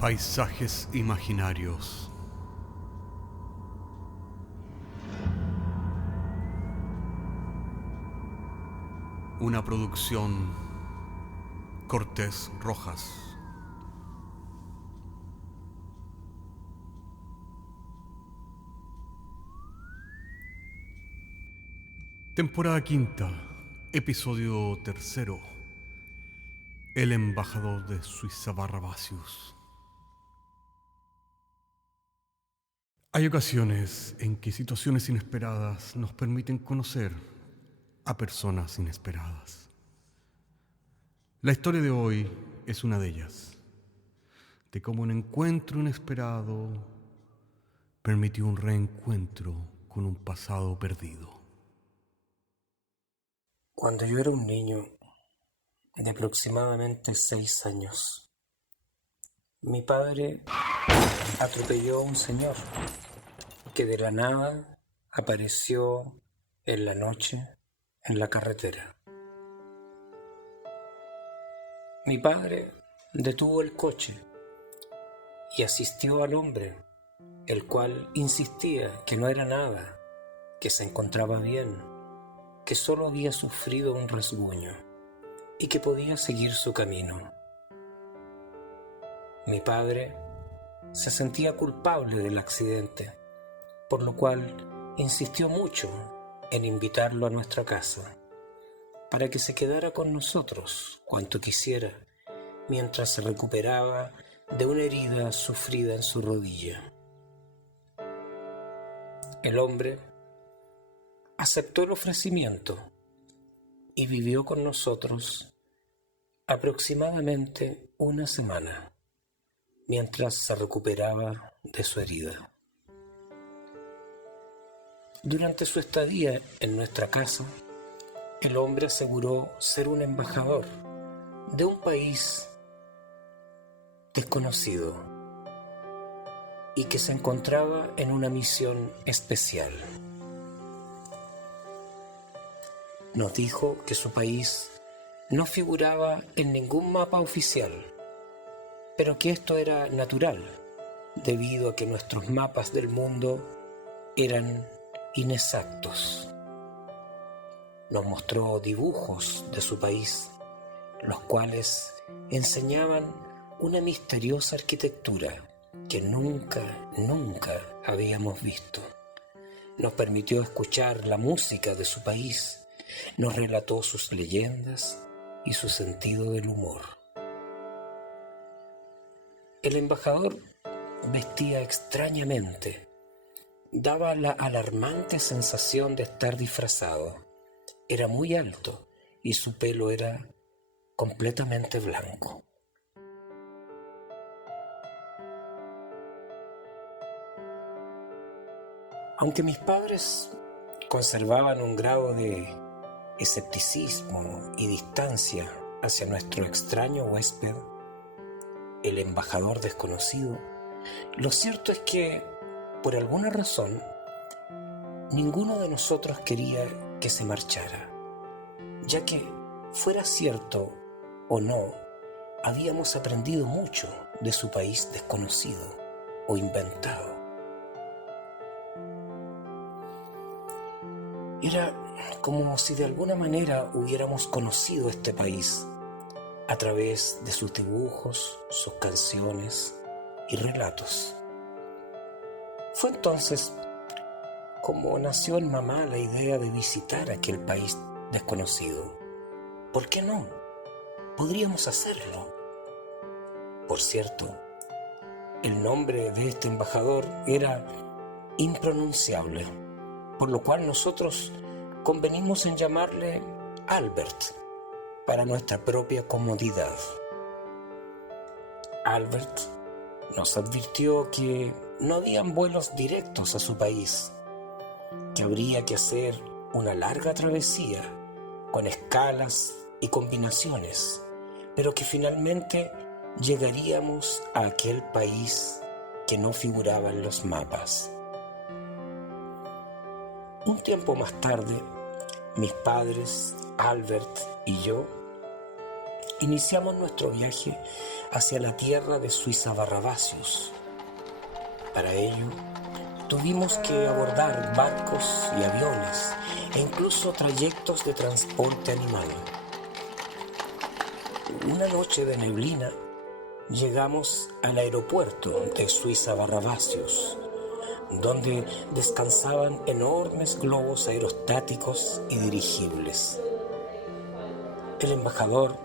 Paisajes imaginarios. Una producción Cortés Rojas. Temporada quinta, episodio tercero. El embajador de Suiza Barrabacius. Hay ocasiones en que situaciones inesperadas nos permiten conocer a personas inesperadas. La historia de hoy es una de ellas, de cómo un encuentro inesperado permitió un reencuentro con un pasado perdido. Cuando yo era un niño de aproximadamente 6 años, mi padre atropelló a un señor que de la nada apareció en la noche en la carretera. Mi padre detuvo el coche y asistió al hombre, el cual insistía que no era nada, que se encontraba bien, que solo había sufrido un rasguño y que podía seguir su camino. Mi padre se sentía culpable del accidente, por lo cual insistió mucho en invitarlo a nuestra casa para que se quedara con nosotros cuanto quisiera mientras se recuperaba de una herida sufrida en su rodilla. El hombre aceptó el ofrecimiento y vivió con nosotros aproximadamente una semana mientras se recuperaba de su herida. Durante su estadía en nuestra casa, el hombre aseguró ser un embajador de un país desconocido y que se encontraba en una misión especial. Nos dijo que su país no figuraba en ningún mapa oficial, pero que esto era natural, debido a que nuestros mapas del mundo eran inexactos. Nos mostró dibujos de su país, los cuales enseñaban una misteriosa arquitectura que nunca habíamos visto. Nos permitió escuchar la música de su país, nos relató sus leyendas y su sentido del humor. El embajador vestía extrañamente, daba la alarmante sensación de estar disfrazado. Era muy alto y su pelo era completamente blanco. Aunque mis padres conservaban un grado de escepticismo y distancia hacia nuestro extraño huésped, el embajador desconocido, lo cierto es que, por alguna razón, ninguno de nosotros quería que se marchara, ya que, fuera cierto o no, habíamos aprendido mucho de su país desconocido o inventado. Era como si de alguna manera hubiéramos conocido este país a través de sus dibujos, sus canciones y relatos. Fue entonces como nació en mamá la idea de visitar aquel país desconocido. ¿Por qué no? Podríamos hacerlo. Por cierto, el nombre de este embajador era impronunciable, por lo cual nosotros convenimos en llamarle Albert para nuestra propia comodidad. Albert nos advirtió que no habían vuelos directos a su país, que habría que hacer una larga travesía con escalas y combinaciones, pero que finalmente llegaríamos a aquel país que no figuraba en los mapas. Un tiempo más tarde, mis padres, Albert y yo, iniciamos nuestro viaje hacia la tierra de Suiza Barrabacios. Para ello, tuvimos que abordar barcos y aviones e incluso trayectos de transporte animal. Una noche de neblina, llegamos al aeropuerto de Suiza Barrabacios, donde descansaban enormes globos aerostáticos y dirigibles. El embajador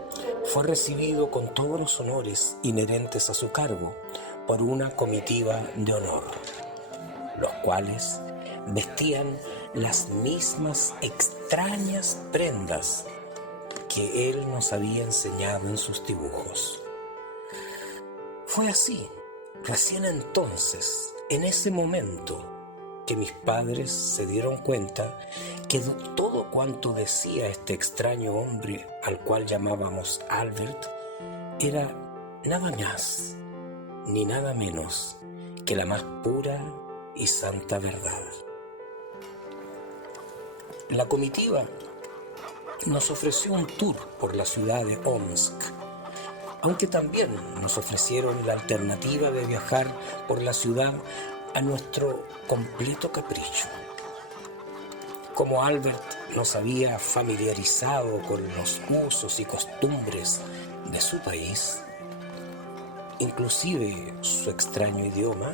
fue recibido con todos los honores inherentes a su cargo por una comitiva de honor, los cuales vestían las mismas extrañas prendas que él nos había enseñado en sus dibujos. Fue así, recién entonces, en ese momento, que mis padres se dieron cuenta que todo cuanto decía este extraño hombre al cual llamábamos Albert era nada más ni nada menos que la más pura y santa verdad. La comitiva nos ofreció un tour por la ciudad de Omsk, aunque también nos ofrecieron la alternativa de viajar por la ciudad a nuestro completo capricho. Como Albert nos había familiarizado con los usos y costumbres de su país, inclusive su extraño idioma,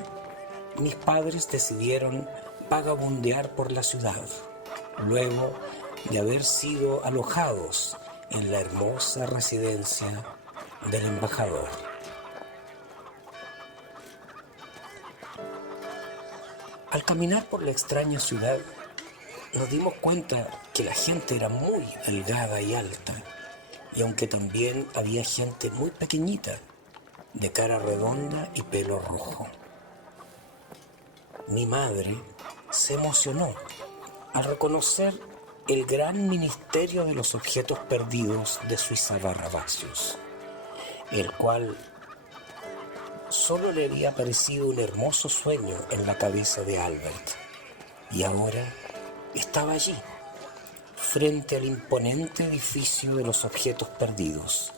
mis padres decidieron vagabundear por la ciudad, luego de haber sido alojados en la hermosa residencia del embajador. Al caminar por la extraña ciudad, nos dimos cuenta que la gente era muy delgada y alta, y aunque también había gente muy pequeñita, de cara redonda y pelo rojo. Mi madre se emocionó al reconocer el gran ministerio de los objetos perdidos de Suiza Barrabacios, el cual solo le había parecido un hermoso sueño en la cabeza de Albert, y ahora estaba allí, frente al imponente edificio de los objetos perdidos,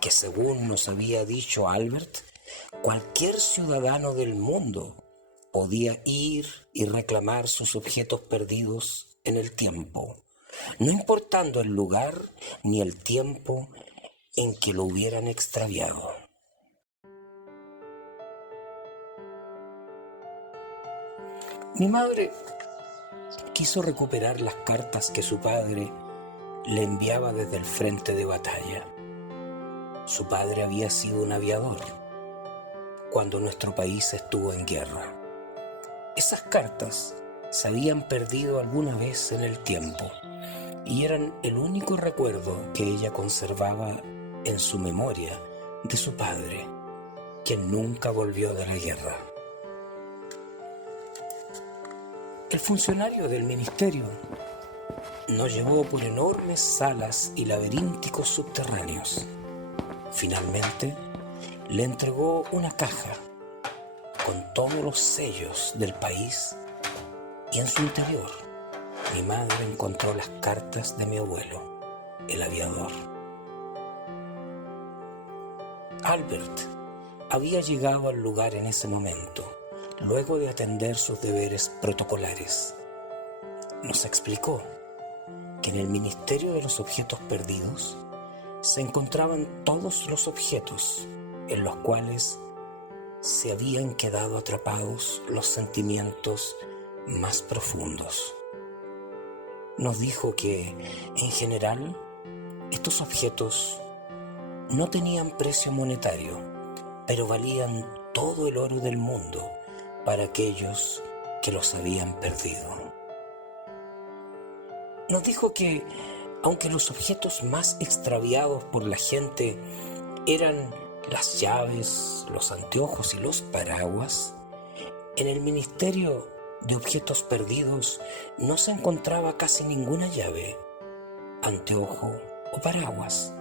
que según nos había dicho Albert, cualquier ciudadano del mundo podía ir y reclamar sus objetos perdidos en el tiempo, no importando el lugar ni el tiempo en que lo hubieran extraviado. Mi madre quiso recuperar las cartas que su padre le enviaba desde el frente de batalla. Su padre había sido un aviador cuando nuestro país estuvo en guerra. Esas cartas se habían perdido alguna vez en el tiempo y eran el único recuerdo que ella conservaba en su memoria de su padre, quien nunca volvió de la guerra. El funcionario del ministerio nos llevó por enormes salas y laberínticos subterráneos. Finalmente, le entregó una caja con todos los sellos del país y en su interior mi madre encontró las cartas de mi abuelo, el aviador. Albert había llegado al lugar en ese momento, luego de atender sus deberes protocolares. Nos explicó que en el Ministerio de los Objetos Perdidos se encontraban todos los objetos en los cuales se habían quedado atrapados los sentimientos más profundos. Nos dijo que, en general, estos objetos no tenían precio monetario, pero valían todo el oro del mundo para aquellos que los habían perdido. Nos dijo que, aunque los objetos más extraviados por la gente eran las llaves, los anteojos y los paraguas, en el Ministerio de Objetos Perdidos no se encontraba casi ninguna llave, anteojo o paraguas,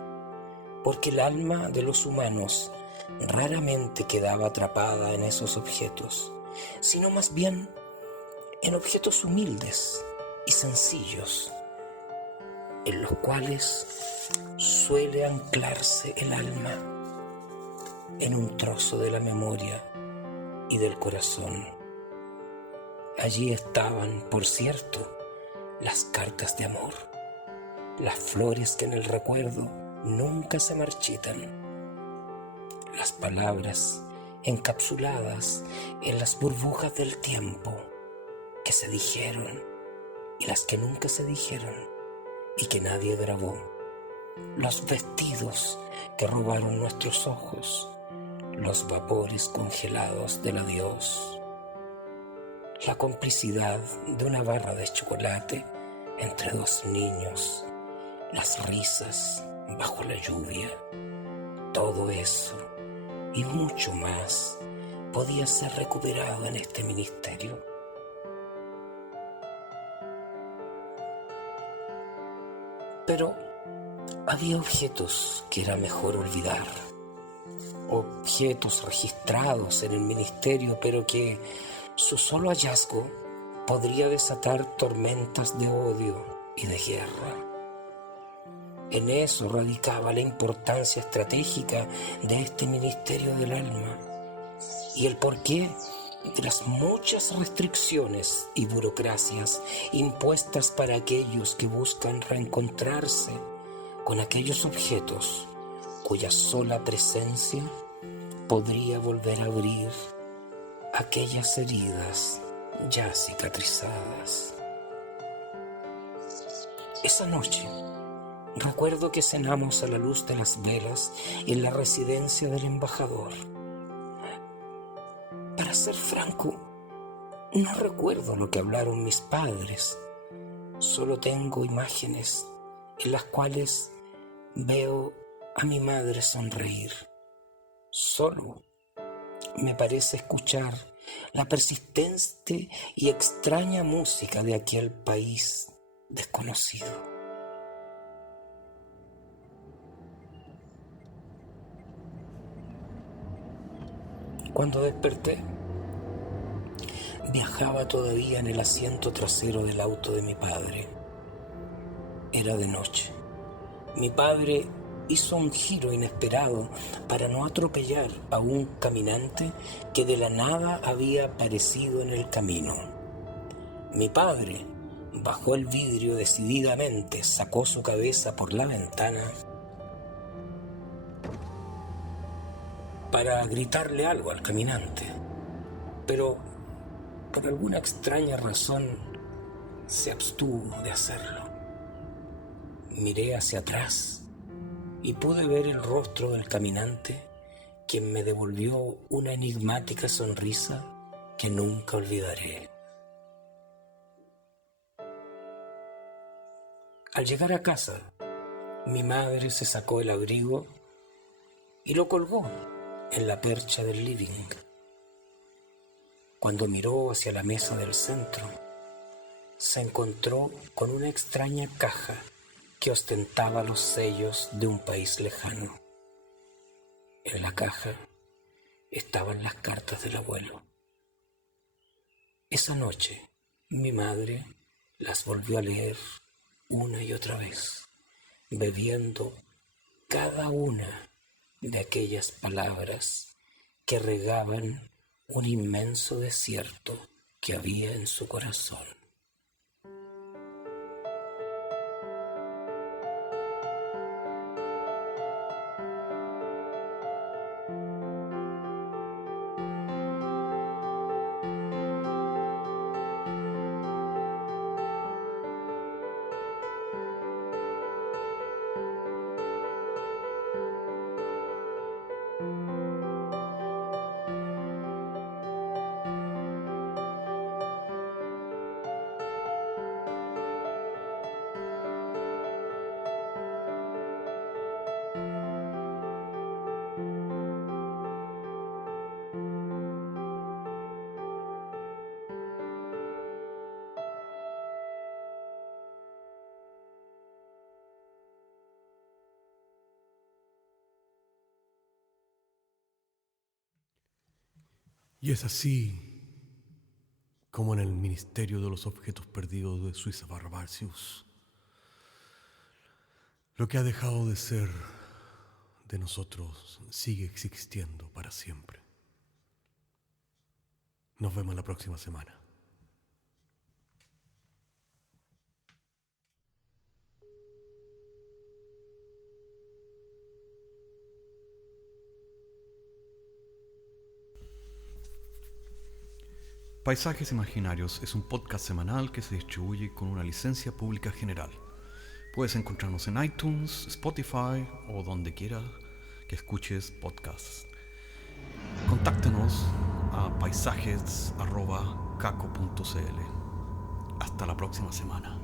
porque el alma de los humanos raramente quedaba atrapada en esos objetos, sino más bien en objetos humildes y sencillos, en los cuales suele anclarse el alma en un trozo de la memoria y del corazón. Allí estaban, por cierto, las cartas de amor, las flores que en el recuerdo nunca se marchitan, las palabras encapsuladas en las burbujas del tiempo que se dijeron y las que nunca se dijeron y que nadie grabó, los vestidos que robaron nuestros ojos, los vapores congelados del adiós, la complicidad de una barra de chocolate entre dos niños, las risas bajo la lluvia. Todo eso y mucho más podía ser recuperado en este ministerio. Pero había objetos que era mejor olvidar, objetos registrados en el ministerio, pero que su solo hallazgo podría desatar tormentas de odio y de guerra. En eso radicaba la importancia estratégica de este ministerio del alma y el porqué de las muchas restricciones y burocracias impuestas para aquellos que buscan reencontrarse con aquellos objetos cuya sola presencia podría volver a abrir aquellas heridas ya cicatrizadas. Esa noche recuerdo que cenamos a la luz de las velas en la residencia del embajador. Para ser franco, no recuerdo lo que hablaron mis padres. Solo tengo imágenes en las cuales veo a mi madre sonreír. Solo me parece escuchar la persistente y extraña música de aquel país desconocido. Cuando desperté, viajaba todavía en el asiento trasero del auto de mi padre. Era de noche. Mi padre hizo un giro inesperado para no atropellar a un caminante que de la nada había aparecido en el camino. Mi padre bajó el vidrio decididamente, sacó su cabeza por la ventana para gritarle algo al caminante, pero por alguna extraña razón se abstuvo de hacerlo. Miré hacia atrás y pude ver el rostro del caminante, quien me devolvió una enigmática sonrisa que nunca olvidaré. Al llegar a casa, mi madre se sacó el abrigo y lo colgó en la percha del living. Cuando miró hacia la mesa del centro, se encontró con una extraña caja que ostentaba los sellos de un país lejano. En la caja estaban las cartas del abuelo. Esa noche, mi madre las volvió a leer una y otra vez, bebiendo cada una de aquellas palabras que regaban un inmenso desierto que había en su corazón. Y es así como en el Ministerio de los Objetos Perdidos de Suiza Barbarcius, Lo que ha dejado de ser de nosotros sigue existiendo para siempre. Nos vemos la próxima semana. Paisajes Imaginarios es un podcast semanal que se distribuye con una licencia pública general. Puedes encontrarnos en iTunes, Spotify o donde quiera que escuches podcasts. Contáctanos a paisajes@caco.cl. Hasta la próxima semana.